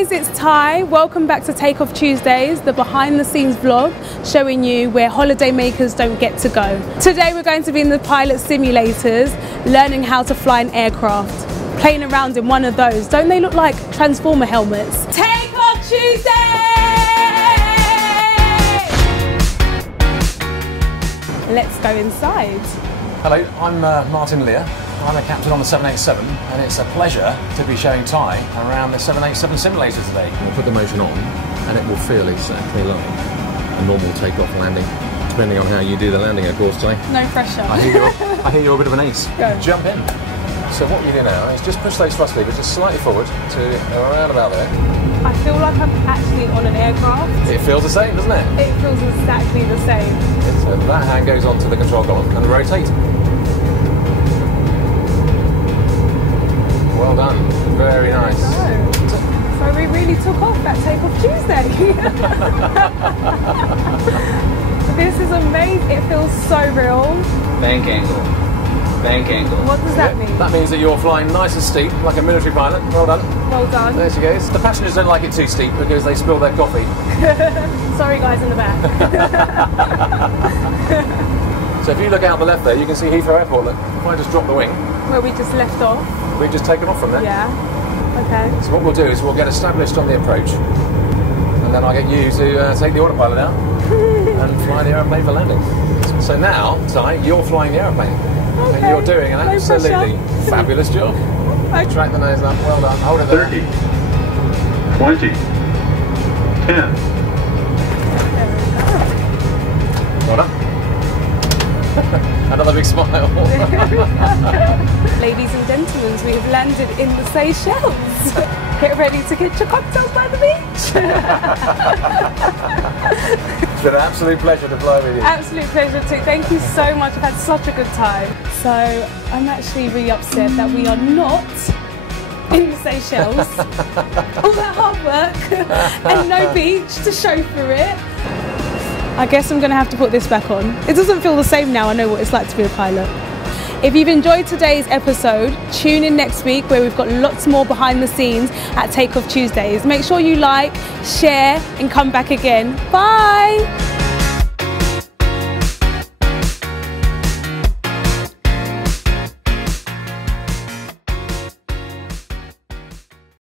guys, it's Ty. Welcome back to Take Off Tuesdays, the behind the scenes vlog showing you where holiday makers don't get to go. Today we're going to be in the pilot simulators, learning how to fly an aircraft, playing around in one of those. Don't they look like Transformer helmets? Take Off Tuesday! Let's go inside. Hello, I'm Martin Lear. I'm a captain on the 787 and it's a pleasure to be showing Ty around the 787 simulator today. We'll put the motion on and it will feel exactly like a normal takeoff landing, depending on how you do the landing, of course, Ty. No pressure. I hear you're a bit of an ace. Go. Jump in. So what you do now is just push those thrust levers just slightly forward to around about there. I feel like I'm actually on an aircraft. It feels the same, doesn't it? It feels exactly the same. So that hand goes onto the control column and rotate. Well done. Very nice. So we really took off that Take Off Tuesday. This is amazing. It feels so real. Bank angle. Bank angle. What does that mean? That means that you're flying nice and steep, like a military pilot. Well done. Well done. There she goes. The passengers don't like it too steep because they spill their coffee. Sorry guys in the back. So if you look out the left there, you can see Heathrow Airport. Look, if I just drop the wing, Where we just left off. we've just taken off from there. Yeah. Okay. So what we'll do is we'll get established on the approach, and then I'll get you to take the autopilot out and fly the aeroplane for landing. So now, Ty, you're flying the aeroplane, and you're doing an absolutely fabulous job. Okay. Track the nose up. Well done. Hold it there. 30, 20, 10. Well done. Another big smile. Ladies and gentlemen, we have landed in the Seychelles. Get ready to get your cocktails by the beach. It's been an absolute pleasure to fly with you. Absolute pleasure too. Thank you so much. I've had such a good time. So I'm actually really upset that we are not in the Seychelles. All that hard work and no beach to show for it. I guess I'm going to have to put this back on. It doesn't feel the same now. I know what it's like to be a pilot. If you've enjoyed today's episode, tune in next week where we've got lots more behind the scenes at Take Off Tuesdays. Make sure you like, share and come back again. Bye!